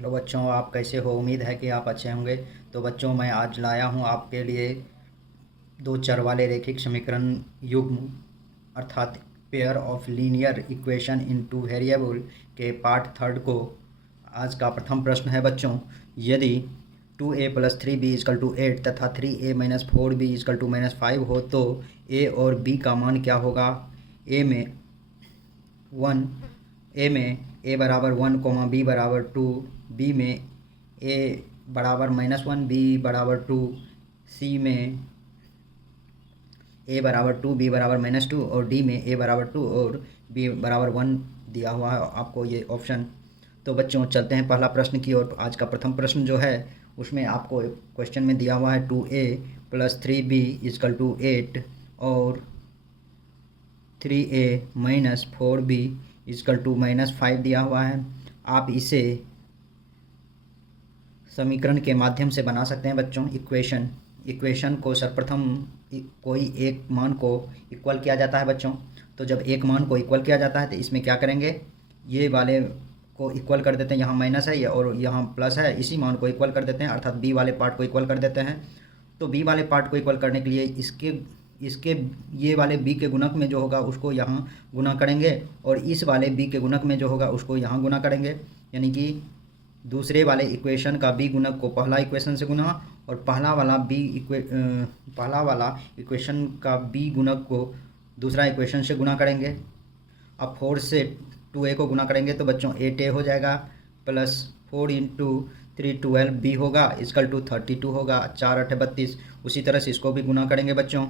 Hello बच्चों, आप कैसे हो? उम्मीद है कि आप अच्छे होंगे। तो बच्चों, मैं आज लाया हूँ आपके लिए दो चर वाले रैखिक समीकरण युग्म अर्थात pair of linear equation in two variable के पार्ट थर्ड को। आज का प्रथम प्रश्न है बच्चों, यदि 2a+3b=8 तथा 3a-4b=-5 हो तो a और b का मान क्या होगा? a में a बराबर 1, b बराबर 2, b में a बराबर -1, b बराबर 2, c में a बराबर 2, b बराबर -2 और d में a बराबर 2 और b बराबर 1 दिया हुआ है आपको ये ऑप्शन। तो बच्चों चलते हैं पहला प्रश्न की ओर। आज का प्रथम प्रश्न जो है उसमें आपको क्वेश्चन में दिया हुआ है 2a+3b=8 और 3a-4b=-5 दिया हुआ है। आप इसे समीकरण के माध्यम से बना सकते हैं बच्चों। इक्वेशन को सर्वप्रथम कोई एक मान को इक्वल किया जाता है बच्चों। तो जब एक मान को इक्वल किया जाता है तो इसमें क्या करेंगे, ये वाले को इक्वल कर देते हैं, यहाँ माइनस है और यहाँ प्लस है, इसी मान को इक्वल कर देते हैं अर्थात बी वाले पार्ट को इक्वल कर देते हैं। तो बी वाले पार्ट को इक्वल करने के लिए इसके ये वाले बी के गुणक में जो होगा उसको यहाँ गुना करेंगे और इस वाले बी के गुणक में जो होगा उसको यहाँ गुना करेंगे। यानी कि दूसरे वाले इक्वेशन का बी गुणक को पहला इक्वेशन से गुना और पहला वाला इक्वेशन का बी गुणक को दूसरा इक्वेशन से गुना करेंगे। अब 4 से 2a को गुना करेंगे तो बच्चों 8a हो जाएगा प्लस 4 × 3 12b होगा =32 होगा, 4 8 32। उसी तरह से इसको भी गुना करेंगे बच्चों,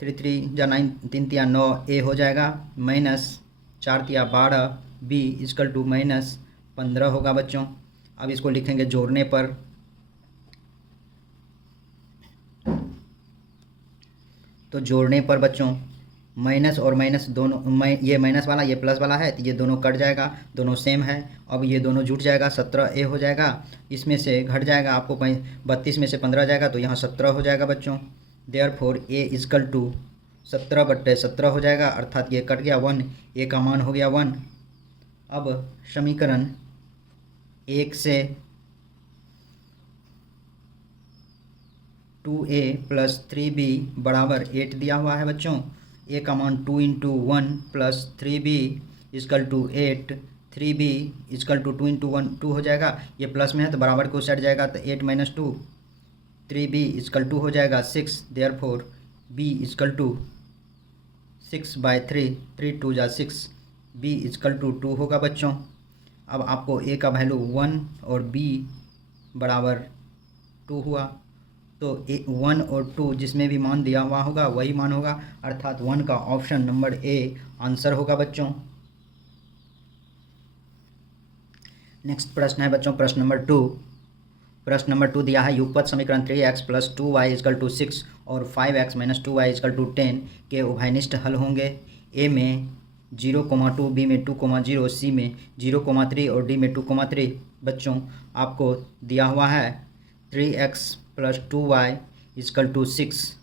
3 3 या 9 3 3 9 a हो जाएगा -4 3 12 b -15 होगा बच्चों। अब इसको लिखेंगे जोड़ने पर, तो जोड़ने पर बच्चों माइनस और माइनस दोनों, ये माइनस वाला ये प्लस वाला है तो ये दोनों कट जाएगा, दोनों सेम है। अब ये दोनों जुट जाएगा, 17a हो जाएगा। इसमें से घट जाएगा आपको 32 में से 15 जाएगा तो यहाँ 17 हो जाएगा बच्चों। देयरफॉर a 17/17 हो जाएगा अर्थात ये कट गया 1, a का मान हो गया 1। अब समीकरण 1 से 2a+3b = 8 दिया हुआ है बच्चों। a का मान 2 × 1 + 3b=8, 3b = 2 × 1 2 हो जाएगा। ये प्लस में है तो बराबर को सेट जाएगा तो 8 - 2 3b = हो जाएगा 6। देयरफॉर b = 6/3, 3 2 = 6, b = 2 होगा बच्चों। अब आपको a का वैल्यू 1 और b बराबर 2 हुआ तो 1 और 2 जिसमें भी मान दिया हुआ होगा वही मान होगा अर्थात 1 का ऑप्शन नंबर ए आंसर होगा बच्चों। नेक्स्ट प्रश्न है बच्चों प्रश्न नंबर 2। प्रश्न नंबर 2 दिया है युगपत समीकरण 3x + 2y = 6 और 5x - 2y = 10 के उभयनिष्ठ हल होंगे। a में 0,2, b में 2,0, c में 0,3 और d में 2,3। बच्चों आपको दिया हुआ है 3x + 2y = 6,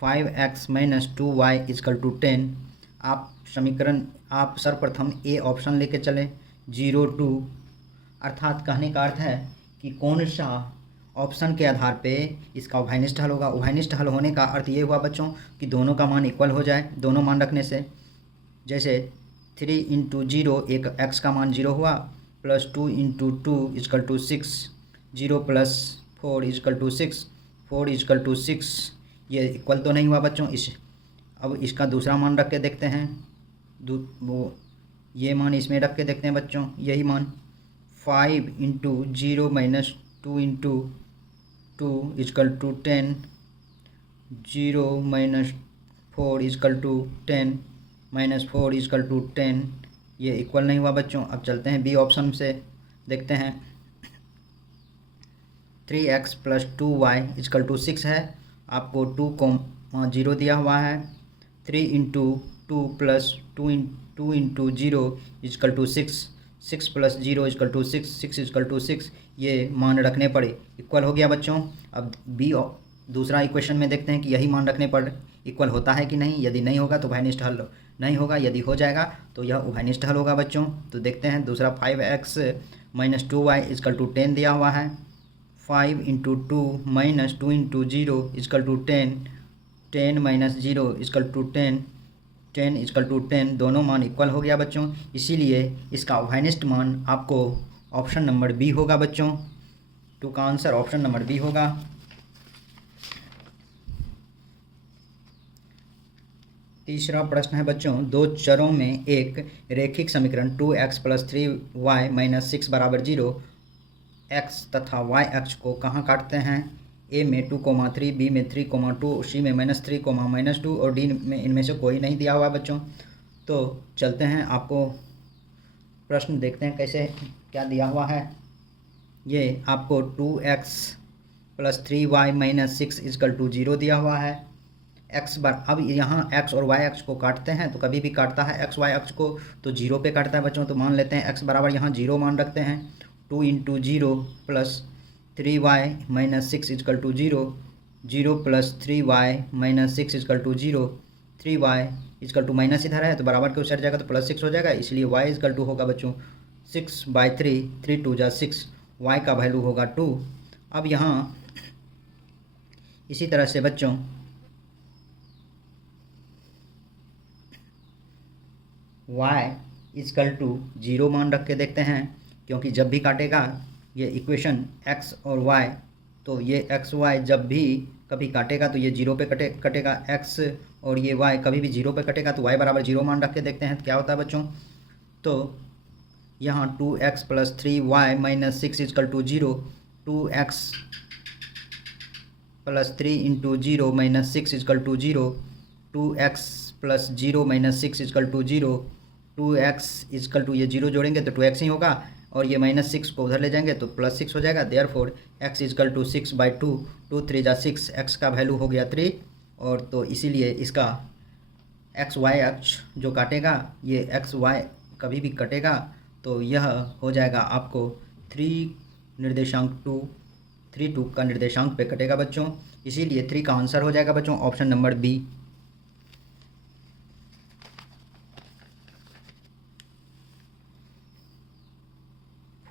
5x - 2y = 10। आप सर्वप्रथम ए ऑप्शन लेके चलें 0 2, अर्थात कहने का अर्थ है कि कौन सा ऑप्शन के आधार पे इसका उभयनिष्ठ हल होगा। उभयनिष्ठ हल होने का अर्थ ये हुआ बच्चों कि दोनों का मान इक्वल हो जाए, दोनों मान रखने से। जैसे 3 × 0 एक x का मान 0 हुआ प्लस 2 × 2 = 6, 0 + 4 = 6, 4 = 6। ये इक्वल तो नहीं हुआ बच्चों। अब इसका दूसरा मान रख के देखते हैं, ये मान इसमें रख के देखते हैं बच्चों। यही मान 5 × 0 - 2 × 2 = 10, 0 - 4 = 10, -4 = 10। ये इक्वल नहीं हुआ बच्चों। अब चलते हैं बी ऑप्शन से देखते हैं। 3x + 2y = 6 है, आपको 2,0 दिया हुआ है। 3 × 2 + 2 × 0 = 6, 6 + 0 = 6, 6 = 6। ये मान रखने पर इक्वल हो गया बच्चों। अब बी दूसरा इक्वेशन में देखते हैं कि यही मान रखने पर इक्वल होता है कि नहीं, यदि नहीं होगा तो उभयनिष्ठ हल नहीं होगा, यदि हो जाएगा तो यह उभयनिष्ठ हल होगा बच्चों। तो देखते हैं दूसरा 5x minus 2y is equal to 10 दिया हुआ है। 5 into 2 minus 2 into 0 equal to 10, 10 minus 0 equal to 10, 10 equal to 10, दोनों मान इक्वल हो गया बच्चों। इसीलिए इसका उभयनिष्ठ मान आपको ऑप्शन नंबर बी होगा बच्चों। 2 का आंसर ऑप्शन नंबर बी होगा। तीसरा प्रश्न है बच्चों, दो चरों में एक रेखिक समीकरण 2x प्लस 3y माइनस 6 बराबर 0 x तथा y अक्ष को कहाँ काटते हैं? ए में 2,3, बी में 3,2, सी में -3, -2 और डी में इनमें से कोई नहीं दिया हुआ बच्चों। तो चलते हैं, आपको प्रश्न देखते हैं कैसे क्या दिया हुआ है। ये आपको 2x plus 3y minus 6 equal to 0 दिया हुआ है। एक्स बार, अब यहाँ एक्स और वाई अक्ष को काटते हैं तो कभी भी काटता है एक्स वाई अक्ष को तो 0 पे काटता है बच्चों। तो मान लेते हैं एक्स बराबर यहाँ 0 मान रखते हैं। 2 into 0 plus 3y minus 6 equal to 0, 0 plus 3y minus 6 equal to 0, 3y equal to minus इधर है तो बराबर के उस जाएगा तो प्लस 6 हो जाएगा, इसलिए y इजकल टू होगा बच्चों 6/3, 3 2 जा 6, y का वैल्यू होगा 2। अब यहाँ इसी तरह से बच्चों y इजकल टू 0 मान रख के देखते हैं, क्योंकि जब भी काटेगा ये इक्वेशन x और y, तो ये x y जब भी कभी काटेगा तो ये 0 पे कटेगा x, और ये y कभी भी 0 पे कटेगा तो y बराबर 0 मान रख के देखते हैं तो क्या होता है बच्चों। तो यहाँ 2x plus 3y minus 6 equal to 0, 2x plus 3 into 0 minus 6 equal to 0, 2x plus 0 minus 6 equal to 0, 2x equal to ये 0 जोड़ेंगे तो 2x ही होगा, और ये माइनस 6 को उधर ले जाएंगे तो प्लस 6 हो जाएगा। देयरफॉर x इजकल टू 6/2, 2 3 जा 6, x का वैल्यू हो गया 3। और तो इसीलिए इसका एक्स वाई अक्ष जो काटेगा, ये एक्स वाई कभी भी कटेगा तो यह हो जाएगा आपको 3 निर्देशांक 2 का निर्देशांक पे कटेगा बच्चों। इसीलिए 3 का आंसर हो जाएगा बच्चों ऑप्शन नंबर बी।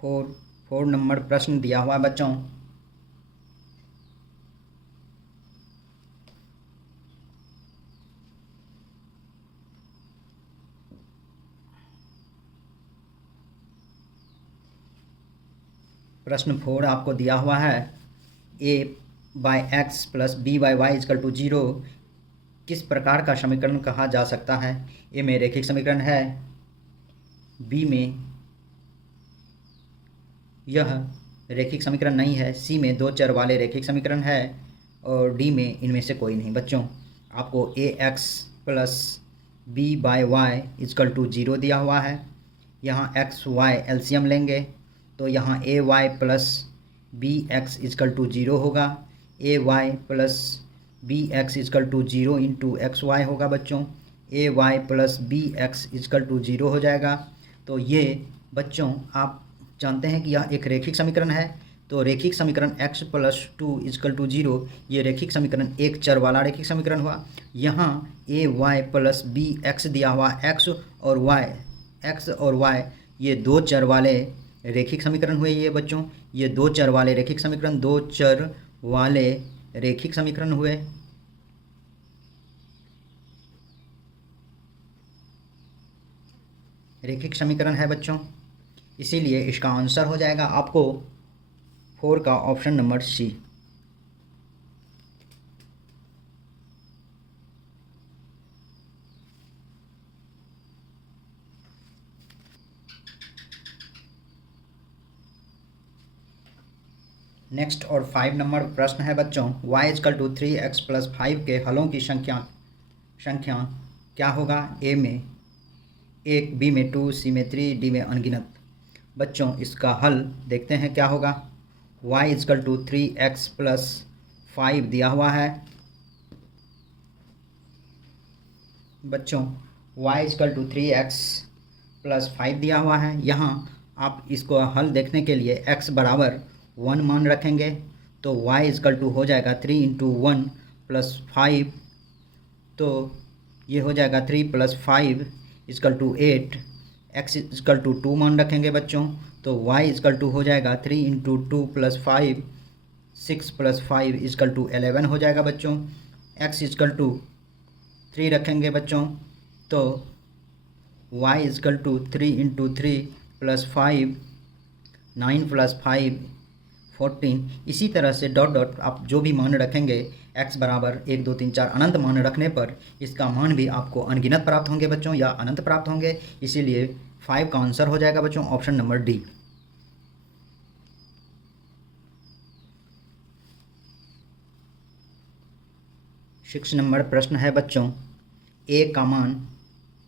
4 नंबर प्रश्न दिया हुआ है बच्चों। प्रश्न 4 आपको दिया हुआ है, a/x plus b/y is equal to 0 किस प्रकार का समीकरण कहा जा सकता है? ए में रेखिक समीकरण है, बी में यह रेखिक समीकरण नहीं है, सी में 2 चर वाले रेखिक समीकरण है, और डी में इनमें से कोई नहीं बच्चों। आपको ax plus b/y is equal to 0 दिया हुआ है। यहाँ x y एलसीएम लेंगे तो यहाँ ay plus bx equal to 0 होगा। ay plus bx equal to 0 into xy होगा बच्चों। ay plus bx equal to 0 हो जाएगा। तो ये बच्चों आप जानते हैं कि यह एक रेखिक समीकरण है, तो रेखिक समीकरण x प्लस 2 इजकल टू 0 ये रेखिक समीकरण एक चर वाला रेखिक समीकरण हुआ। यहाँ ay प्लस bx दिया हुआ, x और y ये 2 चर वाले रेखिक समीकरण हुए। ये बच्चों ये 2 चर वाले रेखिक समीकरण, 2 चर वाले रेखिक समीकरण हुए। रेखिक समीकरण है बच्चों, इसीलिए इसका आंसर हो जाएगा आपको 4 का ऑप्शन नंबर सी। नेक्स्ट और 5 नंबर प्रश्न है बच्चों, y is equal to 3x plus 5 के हलों की संख्या क्या होगा? ए में 1, बी में 2, सी में 3, डी में अनगिनत। बच्चों इसका हल देखते हैं क्या होगा। y is equal to 3x plus 5 दिया हुआ है बच्चों, y is equal to 3x plus 5 दिया हुआ है। यहाँ आप इसको हल देखने के लिए x बराबर 1 मान रखेंगे तो y इजकल टू हो जाएगा 3 इंटू 1 प्लस 5 तो ये हो जाएगा 3 + 5 = 8। x = 2 मान रखेंगे बच्चों, तो y = हो जाएगा 3 × 2 + 5, 6 + 5 = 11 हो जाएगा बच्चों। x = 3 रखेंगे बच्चों, तो y = 3 × 3 + 5, 9 + 5 14। इसी तरह से डॉट डॉट आप जो भी मान रखेंगे x बराबर 1 2 3 4 अनंत मान रखने पर इसका मान भी आपको अनगिनत प्राप्त होंगे बच्चों, या अनंत प्राप्त होंगे। इसीलिए 5 का आंसर हो जाएगा बच्चों ऑप्शन नंबर डी। 6 नंबर प्रश्न है बच्चों, a का मान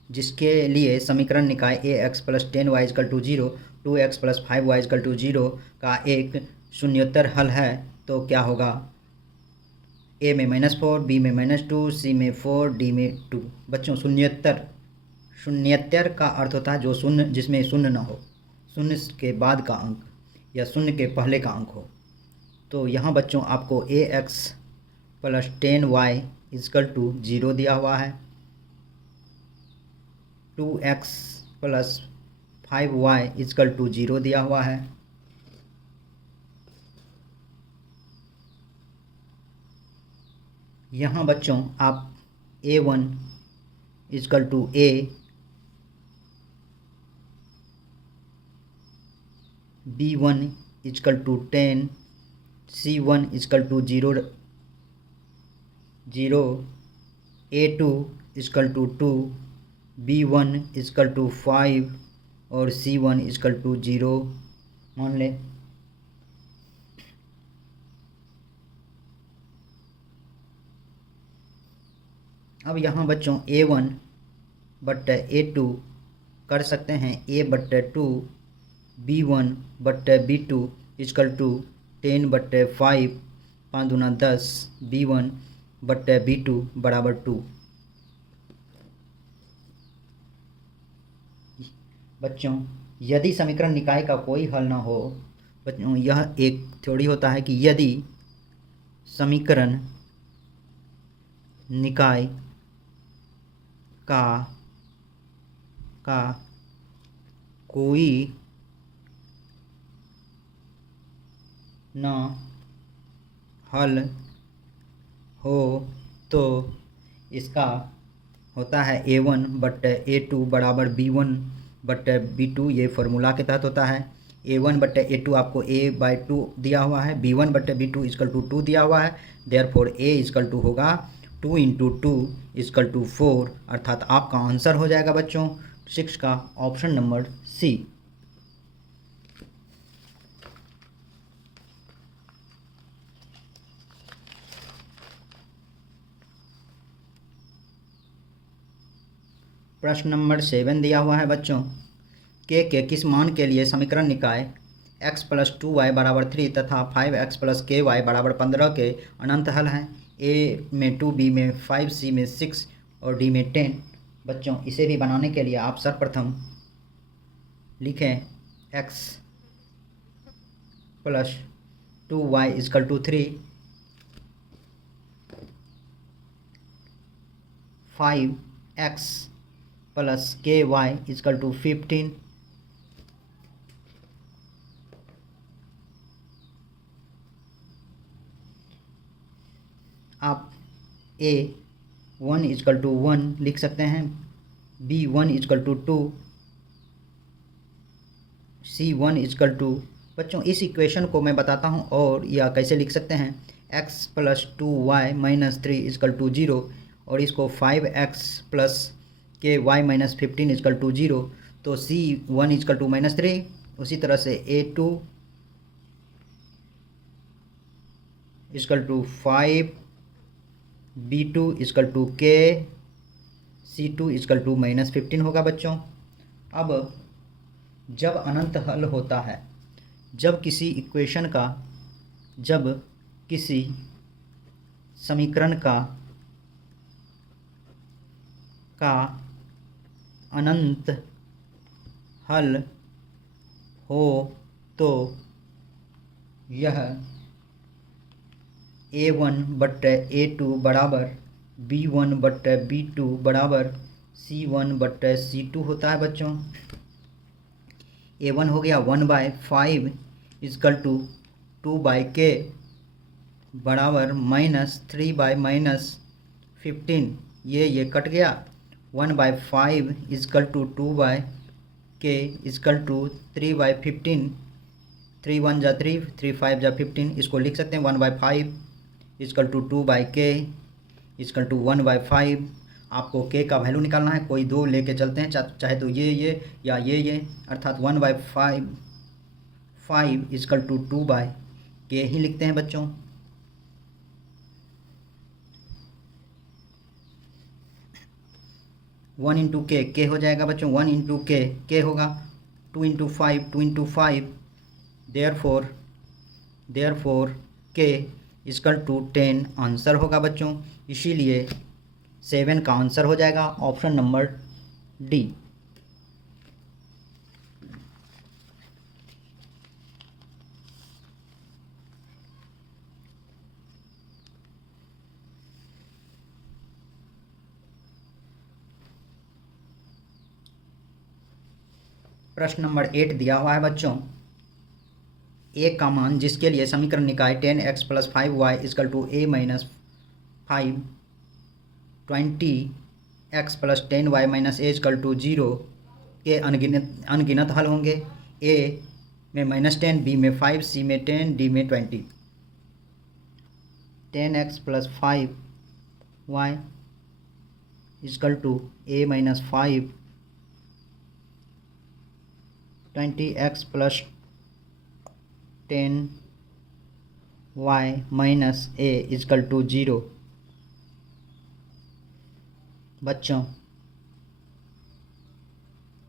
जिसके लिए समीकरण निकाय ax + 10y = 0, 2x + 5y = 0 का एक शून्योत्तर हल है, तो क्या होगा? a में -4, b में -2, c में 4, d में 2। बच्चों शून्योत्तर का अर्थ होता है जो शून्य, जिसमें शून्य ना हो, शून्य के बाद का अंक या शून्य के पहले का अंक हो। तो यहाँ बच्चों आपको ax + 10y = 0 दिया हुआ है, 2x + 5y = 0 दिया हुआ है। यहाँ बच्चों आप a1 = a, b1 = 10, c1 = 0, a2 = 2, b1 = 5 और c1 = 0 मान लें। अब यहाँ बच्चों a1 बट्टे a2 कर सकते हैं a/2, b1 बट्टे b2 = 10/5, 5 दूना 10, b1 बट्टे b2 = 2। बच्चों यदि समीकरण निकाय का कोई हल ना हो, बच्चों यह एक थ्योरी होता है कि यदि समीकरण निकाय का कोई ना हल हो तो इसका होता है a1 बट्टे a2 = b1/b2। ये फार्मूला के तहत होता है। a1 बट्टे a2 आपको a/2 दिया हुआ है, b1 बट्टे b2 = 2 दिया हुआ है। देयरफॉर a = होगा 2 × 2 = 4, अर्थात आपका आंसर हो जाएगा बच्चों 6 का ऑप्शन नंबर सी। प्रश्न नंबर 7 दिया हुआ है बच्चों, के किस मान के लिए समीकरण निकाय x + 2y = 3 तथा 5x + ky = 15 के अनंत हल हैं। a में 2, b में 5, c में 6 और d में 10। बच्चों इसे भी बनाने के लिए आप सर्वप्रथम लिखें x + 2y = 3, 5x + ky = 15, आप a1 = 1 लिख सकते हैं, b1 = 2, c1 = बच्चों इस इक्वेशन को मैं बताता हूं और या कैसे लिख सकते हैं। x + 2y - 3 = 0 और इसको 5x + ky - 15 = 0, तो c1 = -3। उसी तरह से a2 = 5, b2 = k, c2 = -15 होगा बच्चों। अब जब अनंत हल होता है, जब किसी समीकरण का अनंत हल हो तो यह a1 बट्टे a2 बराबर B1 बट्टे B2 बराबर C1 बट्टे C2 होता है बच्चों। A1 हो गया 1/5 इजकल टू 2/k बराबर -3/-15। ये कट गया। 1/5 is equal to 2/k is equal to 3/15। 3 1 जा 3, 3 5 जा 15। इसको लिख सकते हैं 1/5 is equal to 2/k is equal to 1/5। आपको k का वैल्यू निकालना है, कोई दो लेके चलते हैं, चाहे तो ये या ये, अर्थात 1/5 इजकल टू 2/k ही लिखते हैं बच्चों। वन इंटू के हो जाएगा बच्चों। 1 इंटू के होगा 2 इंटू 5 देयर फोर के इजकल टू 10 आंसर होगा बच्चों। इसीलिए 7 का आंसर हो जाएगा ऑप्शन नंबर डी। प्रश्न नंबर 8 दिया हुआ है बच्चों। ए का मान जिसके लिए समीकरण निकाय 10x + 5y equal to a - 5 20x + 10y - a equal to 0 के अनगिनत हल होंगे। ए में -10, बी में 5, सी में 10, डी में 20। 10x + 5y equal to a - 5 20x + 10y - a equal to 0। बच्चों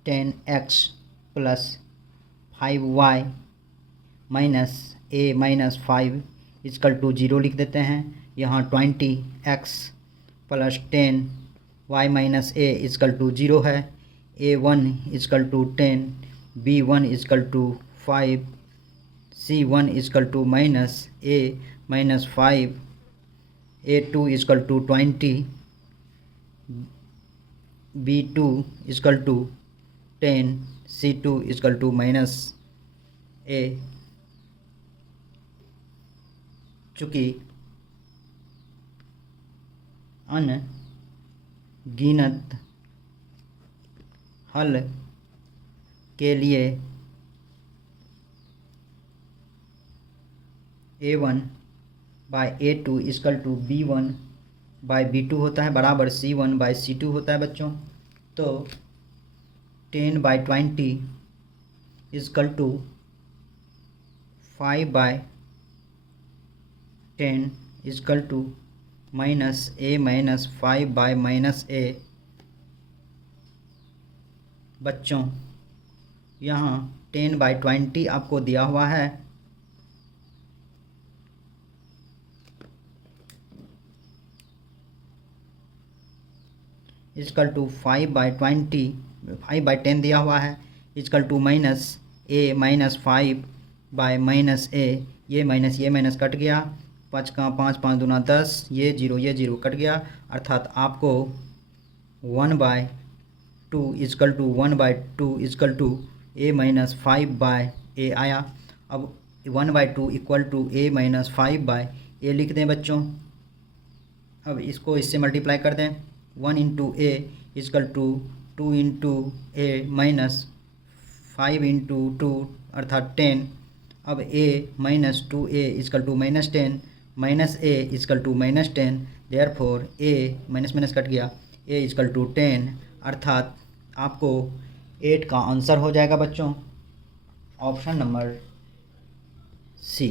10x + 5y - a - 5 is equal to 0 लिख देते हैं। यहाँ 20x + 10y - a equal to 0 है। a1 equal to 10, b1 equal to 5, c1 equal to -a - 5, a2 equal to 20, b2 equal to 10, c2 equal to -a। चूँकि अनगिनत हल के लिए a1/a2 इजकल टू b1/b2 होता है बराबर c1/c2 होता है बच्चों। तो 10/20 equal to 5/10 equal to -a - 5/-a। बच्चों यहाँ 10/20 आपको दिया हुआ है। इजकल टू 5/20, 5/10 दिया हुआ है इजकल टू -a - 5/-a। ये माइनस कट गया। 5 का 5, 5 दूना 10, ये 0 कट गया। अर्थात आपको 1/2 equal to 1/2 equal to a - 5/a आया। अब 1/2 इक्वल टू a - 5/a लिख दें बच्चों। अब इसको इससे मल्टीप्लाई कर दें। 1 into a equal to 2 into a - 5 into 2 अर्थात 10। अब a - 2a equal to -10 -a equal to -10। Therefore a minus cut गया, a इजकल टू 10। अर्थात आपको 8 का आंसर हो जाएगा बच्चों ऑप्शन नंबर सी।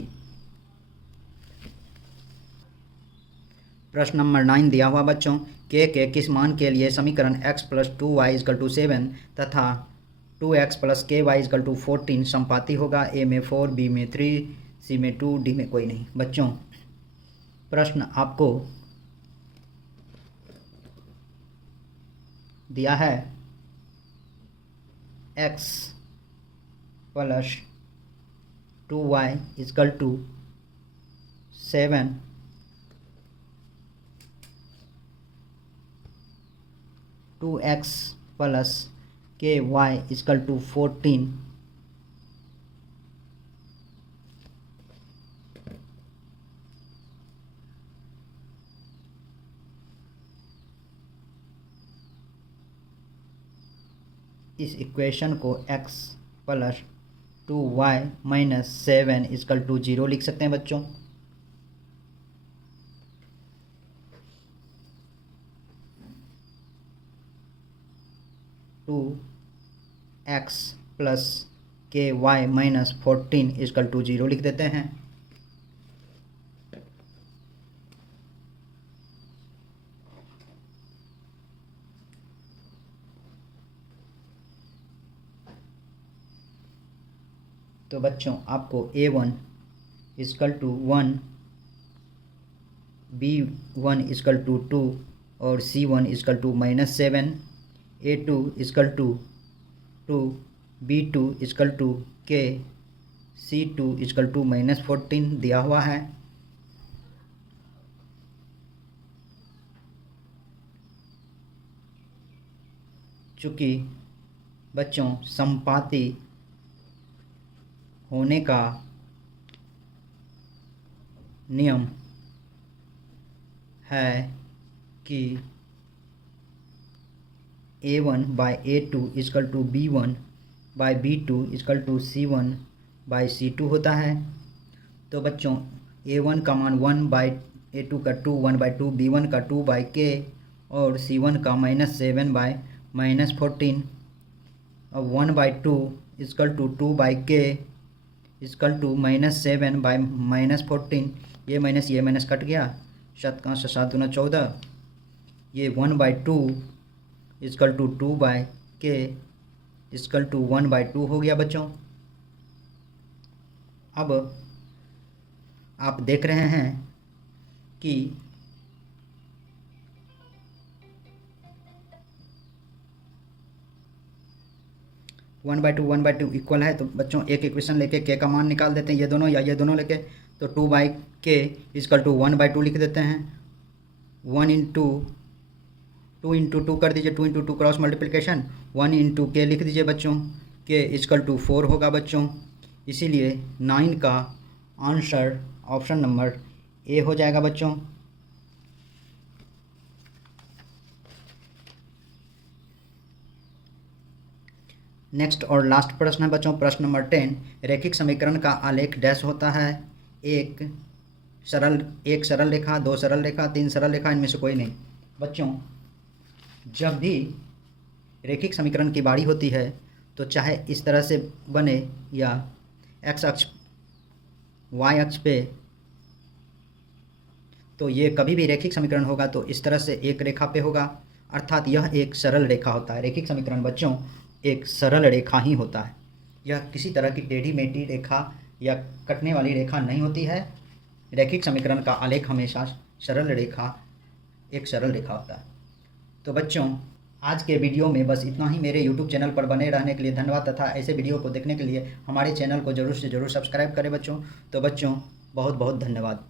प्रश्न नंबर 9 दिया हुआ बच्चों। के किस मान के लिए समीकरण x + 2y = 7 तथा 2x + ky = 14 संपाती होगा। ए में 4, बी में 3, सी में 2, डी में कोई नहीं। बच्चों प्रश्न आपको दिया है x + 2y = 7 2x plus k y equal to 14 इस इक्वेशन को x plus 2y minus 7 equal to 0 लिख सकते हैं बच्चों। Two x plus k y minus 14 equal to 0 लिख देते हैं। तो बच्चों आपको a1 equal to 1, b1 equal to 2 और c1 equal to -7, a2 equal to 2, b2 equal to k, c2 equal to -14 दिया हुआ है। चूँकि बच्चों समपाती होने का नियम है कि a1 by a2 equal to b1 by b2 equal to c1 by c2 होता है। तो बच्चों a1 का मान 1 बाय a2 का 2, 1 बाय 2, b1 का 2 बाय k और c1 का -7 बाय -14। अब 1 by 2 equal to 2 by k equal to -7 by -14। ये माइनस कट गया, 7 का 7 दूना 14। ये 1 by 2 equal to 2 by k equal to 1 by 2 हो गया बच्चों। अब आप देख रहे हैं कि वन बाई टू इक्वल है। तो बच्चों एक इक्वेशन लेके के का मान निकाल देते हैं, ये दोनों या ये दोनों लेके। तो 2 बाई के इजकल टू 1 बाई 2 लिख देते हैं। 1 इंटू 2 इंटू 2 कर दीजिए, 2 इंटू 2 क्रॉस मल्टीप्लिकेशन, 1 इंटू के लिख दीजिए बच्चों। के इजकल टू 4 होगा बच्चों। इसीलिए 9 का आंसर ऑप्शन नंबर ए हो जाएगा बच्चों। नेक्स्ट और लास्ट प्रश्न है बच्चों, प्रश्न नंबर 10। रैखिक समीकरण का आलेख डैश होता है। एक सरल रेखा, 2 सरल रेखा, 3 सरल रेखा, इनमें से कोई नहीं। बच्चों जब भी रैखिक समीकरण की बारी होती है तो चाहे इस तरह से बने या एक्स अक्ष वाई अक्ष पे, तो ये कभी भी रैखिक समीकरण होगा तो इस तरह से एक रेखा पे होगा, अर्थात यह एक सरल रेखा होता है। रैखिक समीकरण बच्चों एक सरल रेखा ही होता है। यह किसी तरह की टेढ़ी मेढ़ी रेखा या कटने वाली रेखा नहीं होती है। रैखिक समीकरण का आलेख हमेशा एक सरल रेखा होता है। तो बच्चों आज के वीडियो में बस इतना ही। मेरे YouTube चैनल पर बने रहने के लिए धन्यवाद तथा ऐसे वीडियो को देखने के लिए हमारे चैनल को ज़रूर से ज़रूर सब्सक्राइब करें बच्चों। तो बच्चों बहुत बहुत धन्यवाद।